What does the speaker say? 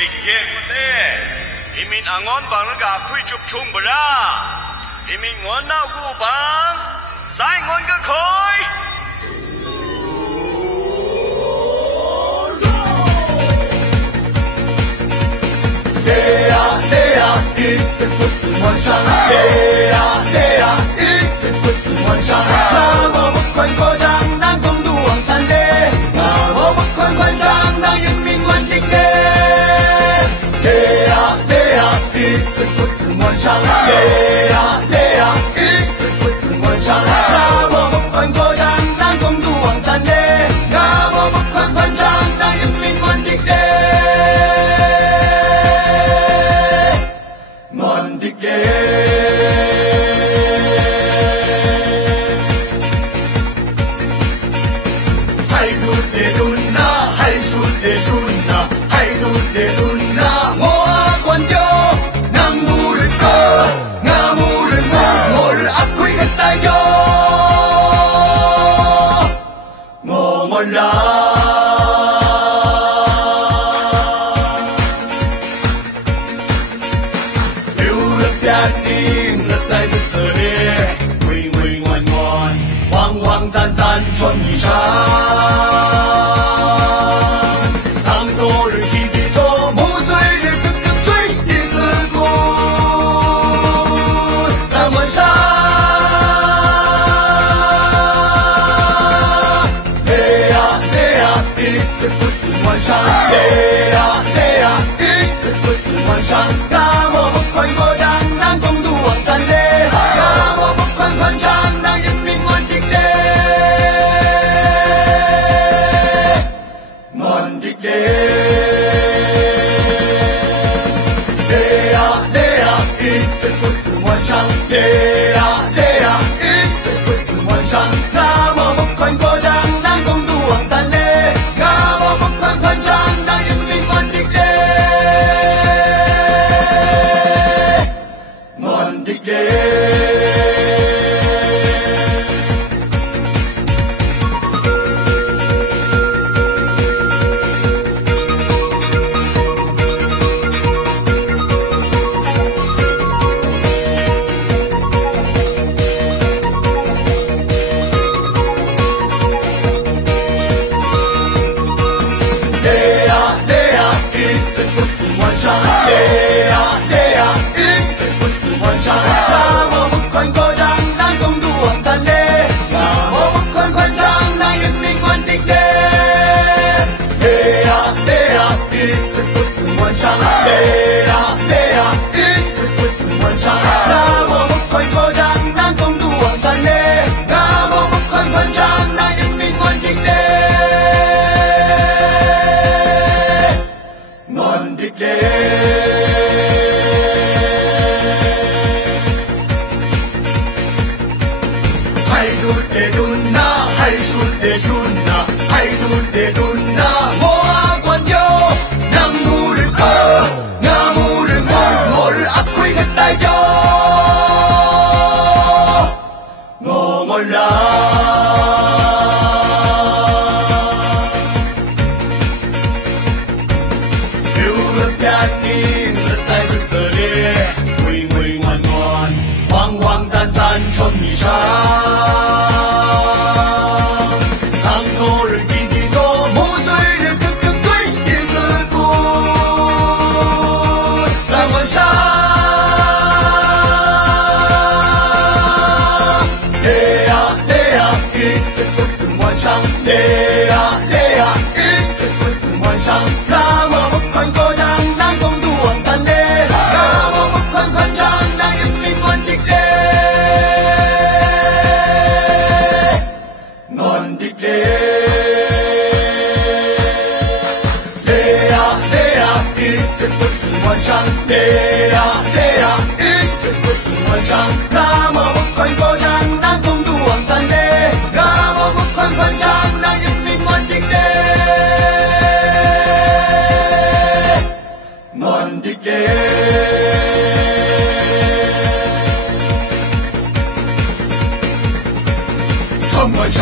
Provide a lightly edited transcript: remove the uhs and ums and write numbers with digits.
ริกเฮียนคนเล่อิมินอ่างอนบางระกาคุยจุบชุมบราอิมินงอนเน่ากูบางสายงอนก็คอย一丝不知幻想，夜呀夜呀，一丝不知幻想。那么不宽扩张，让公路往惨烈；那么不宽宽张，让人民万听烈。夜呀夜呀，一丝不知幻想，夜呀夜呀，一丝不知幻想。那么不宽扩张，让公路往惨烈；那么不宽宽张，让人民万听烈。春衣裳，当作日记的做，木醉日哥哥醉一丝苦，在晚上，累呀累呀，一丝不知幻想，累呀累呀，一丝不知幻想，那么不宽扩张，让公路往惨烈，那么不宽宽张，让人民万听烈。夜呀夜呀，一丝不知幻想，那么不宽扩张，让公路往惨烈；那么不宽宽张，让人民万听烈。万听烈。累呀累呀，一丝不知幻想，那么不宽扩张，让公路往惨烈；那么不宽宽张，让人民万听烈。累呀累呀，一丝不知幻想，累呀累呀，一丝不知幻想，那么不宽扩张，让公路往惨烈；那么不宽宽张，让人民万听烈。万听烈。春衣裳，当作日记的做，木醉日哥哥醉一丝苦，在晚上，累呀累呀，一丝不知幻想，累呀累呀，一丝不知幻想，那么不宽扩张，让公路往惨烈；那么不宽宽张，让人民万听烈。累呀累呀，一丝不知幻想，那么不宽扩张，让公路往惨烈；那么不宽宽张，让人民万听烈。万听烈。春晚上。